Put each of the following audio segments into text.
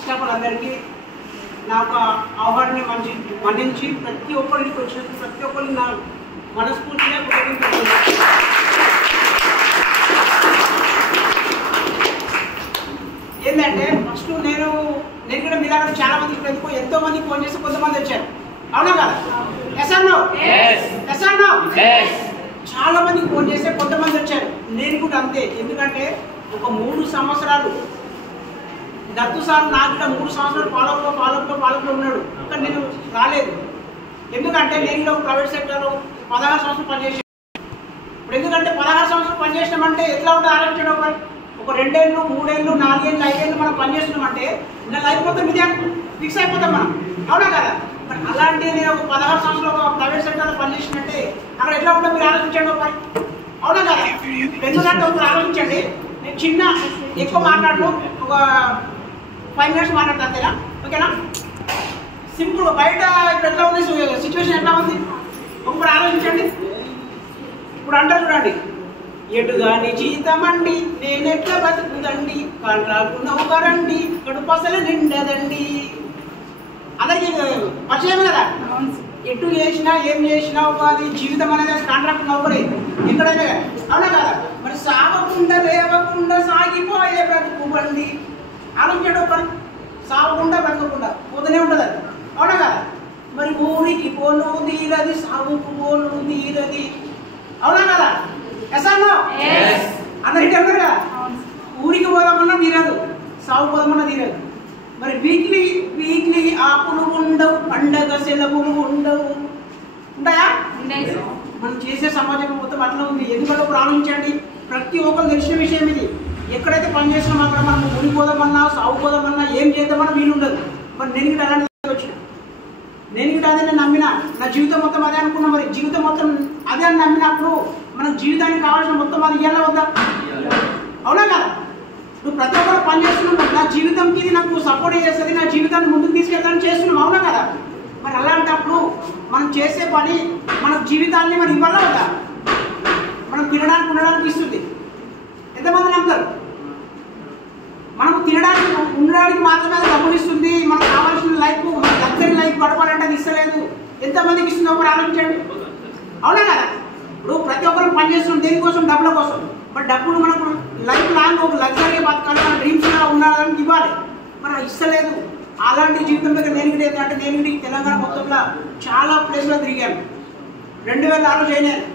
First of all అందరికీ నాకు ఆహ్వానాన్ని మన్నించి ప్రతి ఒక్కరికి వచ్చిన ప్రతి ఒక్కరికి నా మనస్ఫూర్తిగా ఏంటంటే ఫస్ట్ నేను కూడా మీలాగా చాలా మందికి ఎందుకు ఎంతో మందికి ఫోన్ చేసి కొంతమంది వచ్చారు, అవునా కదా? చాలా మందికి ఫోన్ చేస్తే కొంతమంది వచ్చారు, నేను కూడా అంతే. ఎందుకంటే ఒక 3 సంవత్సరాలు దత్తు సార్ నాకు కూడా 3 సంవత్సరాలు పాలకులో ఉన్నాడు, కానీ నేను రాలేదు. ఎందుకంటే నేను ఒక ప్రైవేట్ సెక్టర్లో 16 సంవత్సరాలు పనిచేసాను. ఇప్పుడు ఎందుకంటే 16 సంవత్సరాలు పనిచేసినామంటే ఎట్లా ఉంటుంది ఆలోచించడం? ఒక 2 ఏళ్ళు 3 ఏళ్ళు 4 ఏళ్ళు 5 ఏళ్ళు మనం పనిచేస్తున్నామంటే నా లైఫ్ మొత్తం ఇదే ఫిక్స్ అయిపోతాం మనం, అవునా కదా? మరి అలాంటి నేను ఒక 16 సంవత్సరాలు ఒక ప్రైవేట్ సెక్టర్లో పనిచేసినట్టే అక్కడ ఎట్లా ఉంటుందో మీరు ఆలోచించండి ఒకసారి, అవునా కదా? ఎందుకంటే ఒకరు ఆలోచించండి. నేను చిన్న ఎక్కువ మాట్లాడను, ఒక 5 మినిట్స్ మాట్లాడతాను అంతేనా? ఓకేనా? సింపుల్. బయట ఇప్పుడు ఎట్లా ఉంది సిచ్యువేషన్, ఎట్లా ఉంది ఒకరు ఆలోచించండి. ఇప్పుడు అంటారు చూడండి, ఎటుగాని జీతం అండి, నేనెట్లా బతుకుదండి, కాంట్రాక్టు నౌకరండి, కడుపసలు నిండదండి. అందరికీ పరిచయం కదా? ఎటు చేసినా ఏం చేసినా అది జీవితం అనేది కాంట్రాక్ట్ నౌకరే ఎక్కడైనా, అవునా కదా? మరి సాగకుండా లేవకుండా సాగిపోయే బ్రతుకు బండి. ఆలోచించడం పని, సాగకుండా బ్రతకకుండా పోతూనే ఉంటుంది అది, అవునా కదా? మరి ఊరికి పోను తీరది, సాగుకు పోను తీరది, అవునా కదా? అందరికీ అన్నారు కదా, ఊరికి పోదామన్నా తీరదు, సాగు పోదామన్నా తీరదు. మరి వీక్లీ ఆపులు ఉండవు, పండగ సెలవులు ఉండవు, ఉంటాయా? మనం చేసే సమాజం మొత్తం అట్లా ఉంది. ఎందుకంటే ఒకరు ఆలోచించండి, ప్రతి ఒక్కరు తెలిసిన విషయం ఇది. ఎక్కడైతే పని చేస్తున్నాం అక్కడ మనం ఊరిపోదామన్నా సాగు పోదామన్నా ఏం చేద్దామన్నా వీలు ఉండదు. మరి నేను కూడా అలాంటి వచ్చిన, నేను కూడా అదే నమ్మిన, నా జీవితం మొత్తం అదే అనుకున్నా. మరి జీవితం మొత్తం అదే అని నమ్మినప్పుడు మనకు జీవితానికి కావాల్సిన మొత్తం అది ఇయ్యాలా వద్దా? అవునా కదా? నువ్వు ప్రతి ఒక్కరు పని చేస్తున్నావు, నా జీవితంకి ఇది నాకు సపోర్ట్ చేస్తుంది, నా జీవితాన్ని ముందుకు తీసుకెళ్తానని చేస్తున్నాం, అవునా కదా? మరి అలాంటప్పుడు మనం చేసే పని మన జీవితాన్ని మరి ఇవ్వాలా వద్దా? మనం తినడానికి ఉండడానికి ఇస్తుంది. ఎంతమంది నమ్ముతారు? మనం తినడానికి ఉండడానికి మాత్రమే అది డబ్బులు ఇస్తుంది. మనకు కావాల్సిన లైఫ్, మన లగ్జరీ లైఫ్ గడపాలంటే అది ఇస్తలేదు. ఎంతమందికి ఇస్తుంది ఒకరు ఆలోచించండి, అవునా కదా? ఇప్పుడు ప్రతి ఒక్కరు పని చేస్తున్నాం దేనికోసం? డబ్బుల కోసం. మరి డబ్బులు మనకు లైఫ్ లాంగ్ ఒక లగ్జరీగా బతకాలి, మన డ్రీమ్స్గా ఉండాలని ఇవ్వాలి, మనం ఇస్తలేదు. అలాంటి జీవితం దగ్గర నేను కూడా ఏంటంటే, నేను కూడా తెలంగాణ మొత్తంలో చాలా ప్లేస్లో తిరిగాను. 2006 జాయిన్ అయ్యాను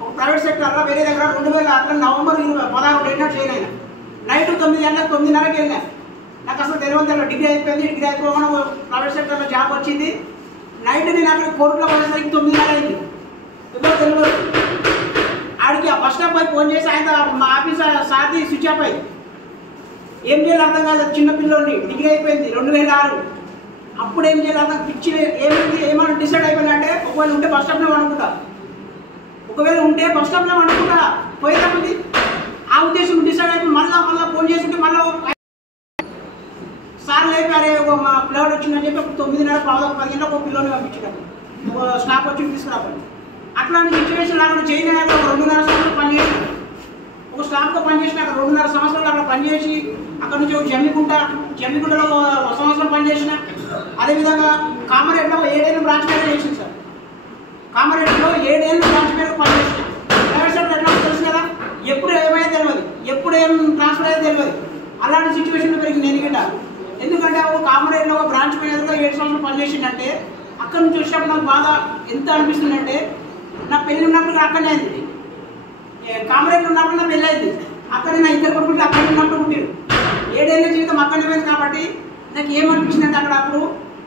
ఒక ప్రైవేట్ సెక్టర్లో, వేరే దగ్గర 2006 నవంబర్ 16 డేట్ జాయిన్ అయినా. నైట్ 9 గంటలకు 9:30కి వెళ్ళినా. నాకు అసలు తెలియదు, డిగ్రీ అయిపోయింది. డిగ్రీ అయిపోగానే ప్రైవేట్ సెక్టర్లో జాబ్ వచ్చింది. నైట్ నేను అక్కడ కోర్టులో వచ్చేసరికి 9:30 అయింది. ఎవరు తెలియదు. ఆడికి ఆ బస్ స్టాప్ పోయి ఫోన్ చేసి ఆయన మా ఆఫీస్ సార్ది స్విచ్ ఆఫ్ అయింది. ఏం చేయాలి అర్థం కాదు, చిన్న పిల్లోని, డిగ్రీ అయిపోయింది 2006. అప్పుడు ఏం చేయాలి అర్థం పిచ్చి ఏమైంది, ఏమైనా డిసైడ్ అయిపోయిందంటే ఒకవేళ ఉంటే బస్ స్టాప్లో అనుకుంటా, ఒకవేళ ఉంటే బస్ స్టాప్లో అనుకుంటా పోయేటప్పుడు ఆ ఉద్దేశం డిసైడ్ అయిపోయి మళ్ళీ ఫోన్ చేస్తుంటే మళ్ళీ సార్ లేపారే మా పిల్లవాడు వచ్చిందని చెప్పి ఒక 9:30 10 గంటలకు ఒక పిల్లోని పంపించాడు, ఒక స్టాఫ్ వచ్చి తీసుకురావాలి. అట్లాంటి సిచ్యువేషన్ అక్కడ చేంజ్ అయ్యాక ఒక 2.5 సంవత్సరాలు పనిచేసి, ఒక స్టాఫ్గా పనిచేసిన అక్కడ 2.5 సంవత్సరాలు అక్కడ పనిచేసి, అక్కడ నుంచి ఒక జమ్మిగుంటలో 1 సంవత్సరం పనిచేసిన. అదేవిధంగా కామారెడ్డిలో 7 ఏళ్ళు బ్రాంచ్ మీద చేసింది సార్. కామారెడ్డిలో 7 ఏళ్ళు బ్రాంచ్ మీద పనిచేసిన. ప్రైవేట్ సెక్టర్ ఎట్లా తెలుసు కదా, ఎప్పుడు ఏమైతే తెలియదు, ఎప్పుడు ఏం ట్రాన్స్ఫర్ అయితే తెలియదు. అలాంటి సిచ్యువేషన్లో పెరిగి నేను గిట్ట. ఎందుకంటే ఒక కామారెడ్డిలో ఒక బ్రాంచ్ మేనేజర్గా 7 సంవత్సరాలు పనిచేసిందంటే అక్కడ నుంచి వచ్చినప్పుడు నాకు బాధ ఎంత అనిపిస్తుందంటే, నా పెళ్ళి ఉన్నప్పుడు అక్కడనే అయింది, కామారెడ్డిలో ఉన్నప్పుడు నా పెళ్ళి అయింది, అక్కడే నా 2 కొడుకులు అక్కడ ఉన్నప్పుడు పుట్టారు. 7 ఏళ్ళ జీవితం అక్కడనే పోయింది. కాబట్టి నాకు ఏమనిపించిందంటే, అక్కడ అప్పుడు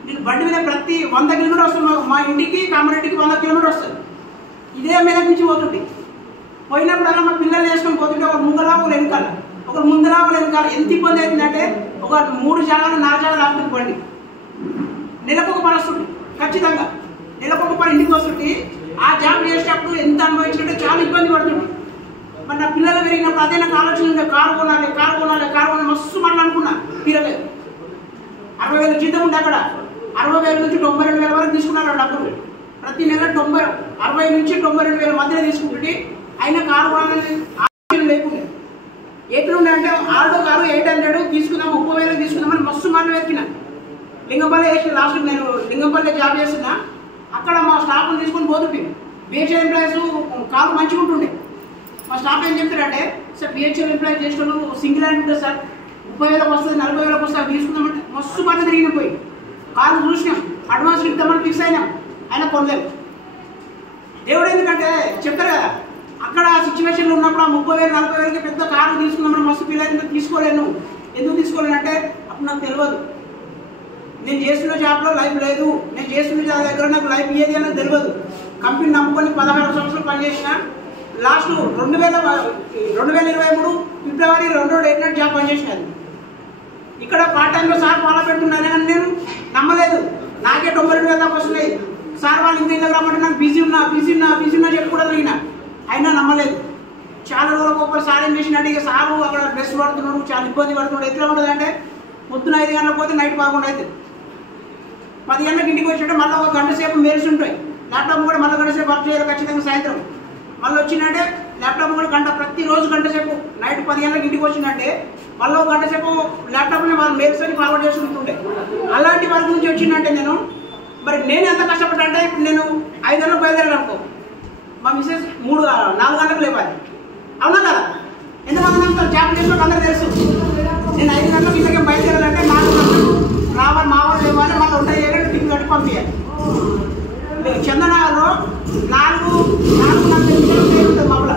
నేను బండి మీద ప్రతి 100 కిలోమీటర్ వస్తుంది, మా ఇంటికి కామారెడ్డికి 100 కిలోమీటర్ వస్తుంది. ఇదే మీద నుంచి పోతుంటే పోయినప్పుడల్లా మా పిల్లలు వేసుకొని పోతుంటే ఒక ముందలా ఒక వెనకాల, ఒక ముందలా ఒక వెనకాల. ఎంత ఇబ్బంది అవుతుందంటే ఒక 3 జాగాలు 4 జాగాలు ఆపుతుంది బండి. నెలకొక పని వస్తుంది, ఖచ్చితంగా నెలకొక పని ఇంటికి వస్తుంది. ఆ జాబ్ చేసేటప్పుడు ఎంత అనుభవించినట్టే చాలా ఇబ్బంది పడుతుంది. మరి నా పిల్లలు పెరిగినప్పుడు అదే నాకు ఆలోచన, కారు కొనాలి మస్తు మనం అనుకున్నా, తీరలేదు. 60,000 జీతం ఉంది అక్కడ. 60,000 నుంచి 92,000 వరకు తీసుకున్నారు డబ్బులు. ప్రతి నెల 60 నుంచి 92,000 మధ్యలో తీసుకుంటుంటే అయినా కారు కొనాలని లేకుండా ఎట్లుండే అంటే ఆల్టో కారు 800 తీసుకుందాం, 30,000 తీసుకుందామని మస్తు మనం లాస్ట్ నేను లింగంపల్లి జాబ్ చేస్తున్నా. అక్కడ మా స్టాఫ్ని తీసుకొని పోతుంటే బిహెచ్ఎల్ ఎంప్లాయీస్ కాలు మంచిగా ఉంటుండే. మా స్టాఫ్ ఏం చెప్తారంటే, సార్ బిహెచ్ఎల్ ఎంప్లాయీ చేసిన వాళ్ళు సింగిల్ హ్యాండ్ ఉంటుంది సార్, 30,000 వస్తుంది, 40,000 వస్తుంది, అవి తీసుకుందామంటే మస్తు పని తిరిగిపోయి కాలు చూసినాం, అడ్వాన్స్ ఇద్దామని ఫిక్స్ అయినాం, అయినా కొనలేదు. దేవుడు ఎందుకంటే చెప్తారు కదా, అక్కడ ఆ సిచ్యువేషన్లో ఉన్నప్పుడు ఆ 30,000 40,000కి పెద్ద కారు తీసుకుందామని మస్తు పిల్లలు తీసుకోలేను. ఎందుకు తీసుకోలేను అంటే అప్పుడు నాకు తెలియదు, నేను చేస్తున్న జాబ్లో లైఫ్ లేదు, నేను చేస్తున్న జాబ్ దగ్గర నాకు లైఫ్ ఏది అన్నది తెలియదు. కంపెనీ నమ్ముకొని 16 సంవత్సరాలు పనిచేసిన. లాస్ట్ 2023 ఫిబ్రవరి 2వ డేట్ జాబ్ పనిచేసినది. ఇక్కడ పార్ట్ టైంలో సార్ ఫాలో పెడుతున్నాను కానీ నేను నమ్మలేదు. నాకే 92,000 దాకా వస్తున్నాయి. సార్ వాళ్ళు ఇంకా ఇళ్ళకి రమ్మంటే నాకు బిజీ ఉన్నా చెప్పుకోవడం అయినా అయినా నమ్మలేదు. చాలా రోజులకు ఒకరు సార్ ఏం చేసినట్టు ఇక సారు అక్కడ డ్రెస్ పడుతున్నాడు, చాలా ఇబ్బంది పడుతున్నాడు. ఎట్లా ఉంటుంది అంటే పొద్దున 5 గంటలకు పోతే నైట్ 11 అవుతుంది. 10 గంటలకు ఇంటికి వచ్చినట్టే మళ్ళీ 1 గంట సేపు మెయిల్స్ ఉంటాయి. ల్యాప్టాప్ కూడా మళ్ళీ గంట సేపు వర్క్ చేయాలి ఖచ్చితంగా. సాయంత్రం మళ్ళీ వచ్చిందంటే ల్యాప్టాప్ కూడా ప్రతిరోజు గంట సేపు, నైట్ 10 గంటలకు ఇంటికి వచ్చిందంటే మళ్ళీ 1 గంట సేపు ల్యాప్టాప్ని వాళ్ళు మెయిల్స్ అని ఫార్వర్డ్ చేసుకుంటుండే. అలాంటి వర్క్ నుంచి వచ్చిందంటే మరి నేను ఎంత కష్టపడ్డా అంటే, ఇప్పుడు నేను 5 గంటలకు బయలుదేరాను అనుకో, మా మిస్సెస్ 4 గంటలకు లేవాలి. అవునా కదా? ఎంతమంది జాబ్ చేసిన అందరూ తెలుసు. నేను 5 గంటలకు ఇంటికి బయలుదేరాలంటే 4 గంటలకు రావాలి, మా వాళ్ళు లేవాలి, మళ్ళీ ఉంటాయి చేయాలి, టిఫిన్ కట్టి పంపించాలి. చందనగర్లో 4-4 ఉంటుంది మా ఊళ్ళో.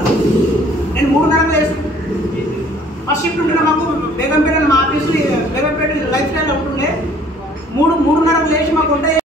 నేను 3 గంటలకు వేస్తాను. ఫస్ట్ షిఫ్ట్ ఉంటున్నా మాకు బేగంపేట, మా ఆఫీసు బేగంపేట లైఫ్ స్టైల్లో ఉంటుండే. 3:30 లేచి మాకు ఉంటాయి.